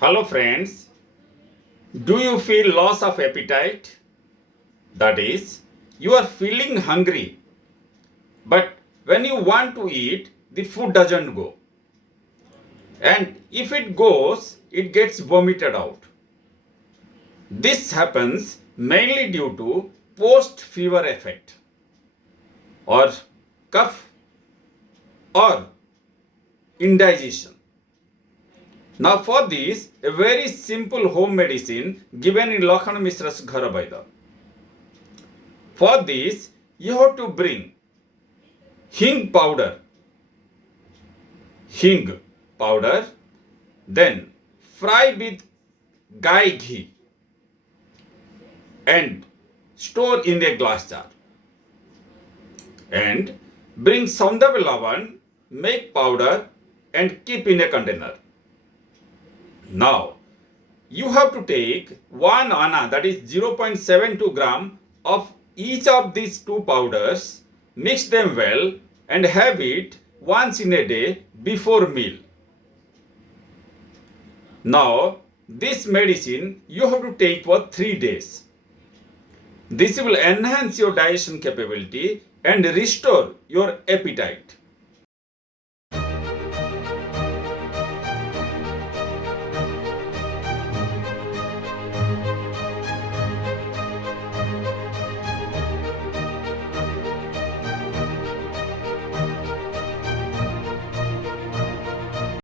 Hello friends, do you feel loss of appetite? That is, you are feeling hungry, but when you want to eat, the food doesn't go. And if it goes, it gets vomited out. This happens mainly due to post fever effect or cough or indigestion. Now for this, a very simple home medicine given in Lakhman Mishra's Ghar Vaidya. For this, you have to bring hing powder, then fry with gai ghee and store in a glass jar. And bring saundav lavan, make powder and keep in a container. Now, you have to take 1 anna, that is 0.72 gram of each of these two powders, mix them well and have it once in a day before meal. Now, this medicine you have to take for 3 days. This will enhance your digestion capability and restore your appetite.